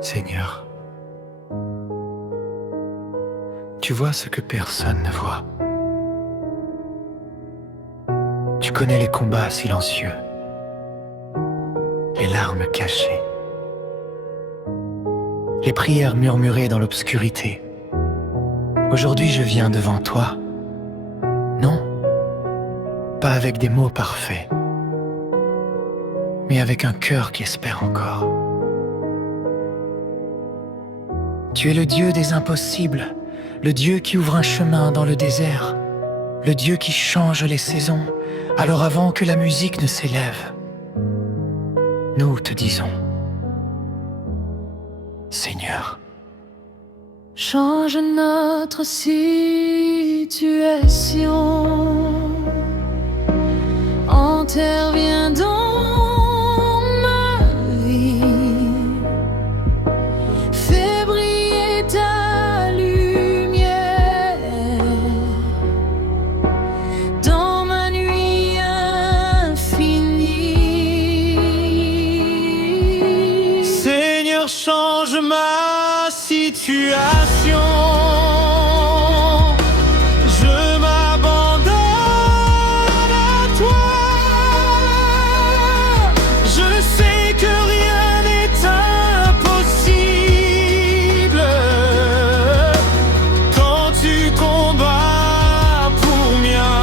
Seigneur, tu vois ce que personne ne voit. Tu connais les combats silencieux, les larmes cachées, les prières murmurées dans l'obscurité. Aujourd'hui, je viens devant toi. Non, pas avec des mots parfaits, mais avec un cœur qui espère encore. Tu es le Dieu des impossibles, le Dieu qui ouvre un chemin dans le désert, le Dieu qui change les saisons, alors avant que la musique ne s'élève. Nous te disons, Seigneur, change notre situation, interviens dans ma vie, fais briller ta lumière dans ma nuit infinie. Seigneur, change ma situation. Je m'abandonne à toi. Je sais que rien n'est impossible quand tu combats pour moi.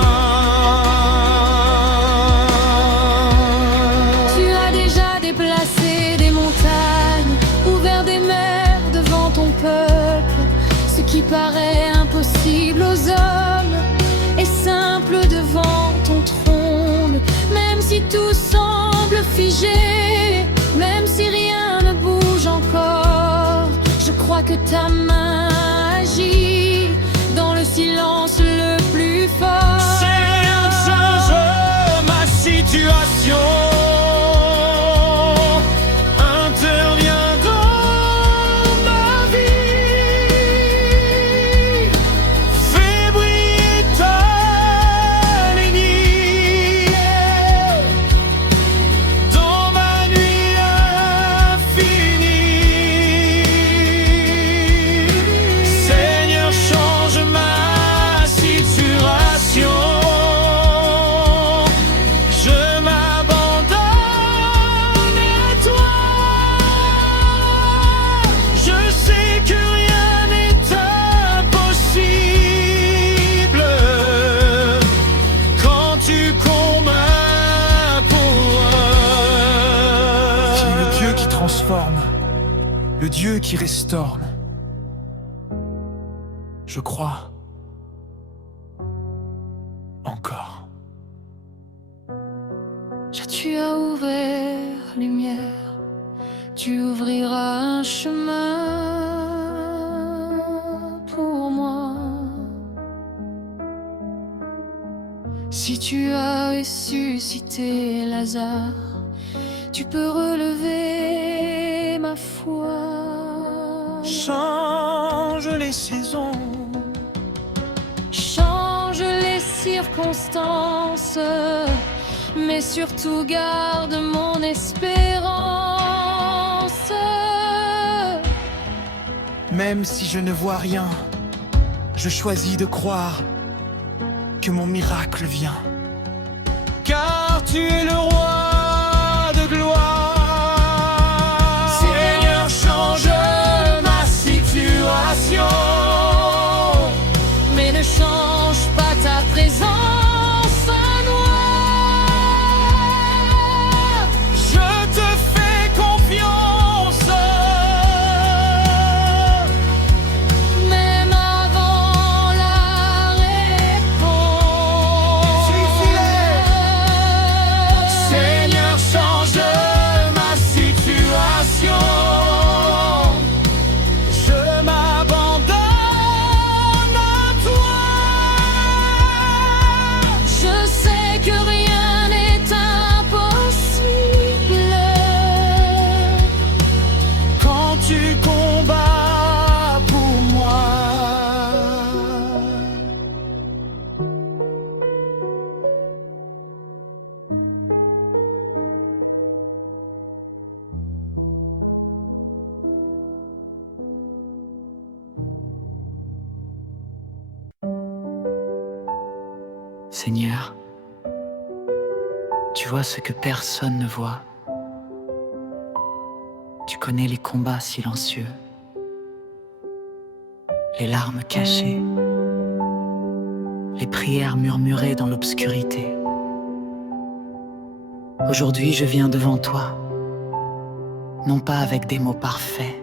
Tu as déjà déplacé des montagnes, ouvert des mers devant ton peuple. Ce qui paraît impossible aux hommes est simple devant ton trône. Même si tout semble figé, même si rien ne bouge encore, je crois que ta main agit dans le silence le plus fort. Seigneur, change ma situation. Interviens dans ma vie. Fais briller ta lumière dans ma nuit infinie. Seigneur, change ma situation. Je m'abandonne à toi. Je sais que rien n'est impossible quand tu combats pour moi. Tu es le Dieu qui transforme, le Dieu qui restaure. Je crois encore. Tu as ouvert lumière, tu ouvriras un chemin pour moi. Si tu as ressuscité Lazare, tu peux relever ma foi. Change les saisons, Change les circonstances, mais surtout garde mon espérance. même si je ne vois rien, je choisis de croire que mon miracle vient. Car tu es le roi de gloire. Seigneur, change ma situation, Mais ne change pas ta présence en moi. je te fais confiance. Même avant la réponse, Tu es fidèle. Seigneur, tu vois ce que personne ne voit. Tu connais les combats silencieux, les larmes cachées, les prières murmurées dans l'obscurité. Aujourd'hui, je viens devant toi, non pas avec des mots parfaits,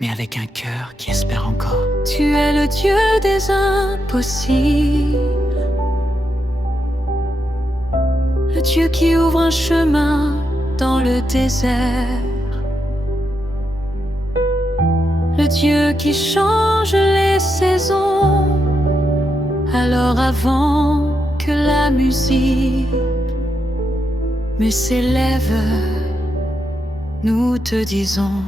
mais avec un cœur qui espère encore. Tu es le Dieu des impossibles, le Dieu qui ouvre un chemin dans le désert, le Dieu qui change les saisons. Alors avant que la musique mais s'élève, nous te disons: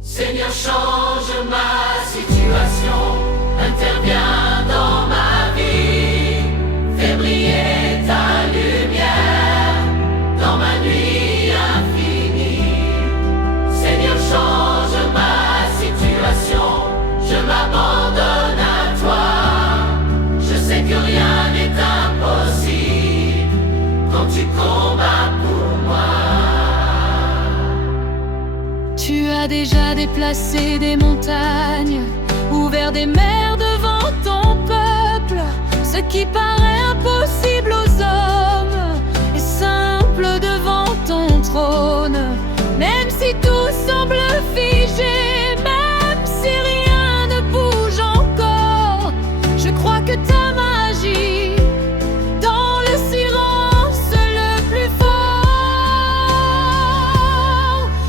Seigneur, change ma situation, interviens dans ma vie, fais briller ta lumière dans ma nuit infinie. Seigneur, change ma situation, je m'abandonne à toi. Je sais que rien n'est impossible quand tu combats pour moi. Tu as déjà déplacé des montagnes, ouvert des mers devant ton peuple. Ce qui paraît impossible aux hommes est simple devant ton trône. Même si tout semble figé, même si rien ne bouge encore, je crois que ta magie dans le silence le plus fort.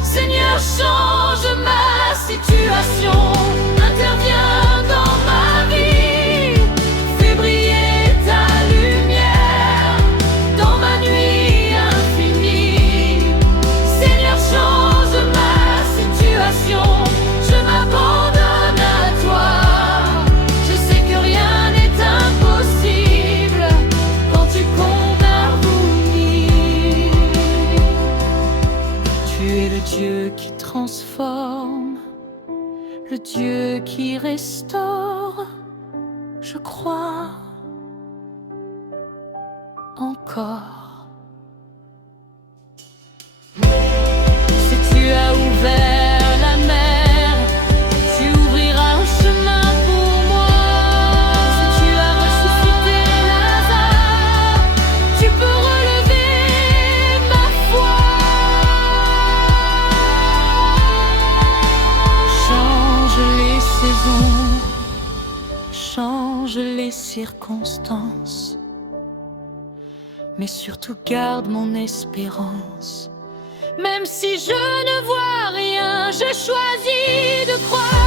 Seigneur, change ma situation, interviens dans ma vie, fais briller ta lumière dans ma nuit infinie. Seigneur, change ma situation, je m'abandonne à toi. Je sais que rien n'est impossible quand tu comptes harmonie. Tu es le Dieu qui transforme, le Dieu qui restaure. Je crois encore. Si tu as ouvert la mer, tu ouvriras un chemin pour moi. Si tu as ressuscité Lazare, tu peux relever ma foi. Change les saisons, change les circonstances, mais surtout garde mon espérance. Même si je ne vois rien, je choisis de croire.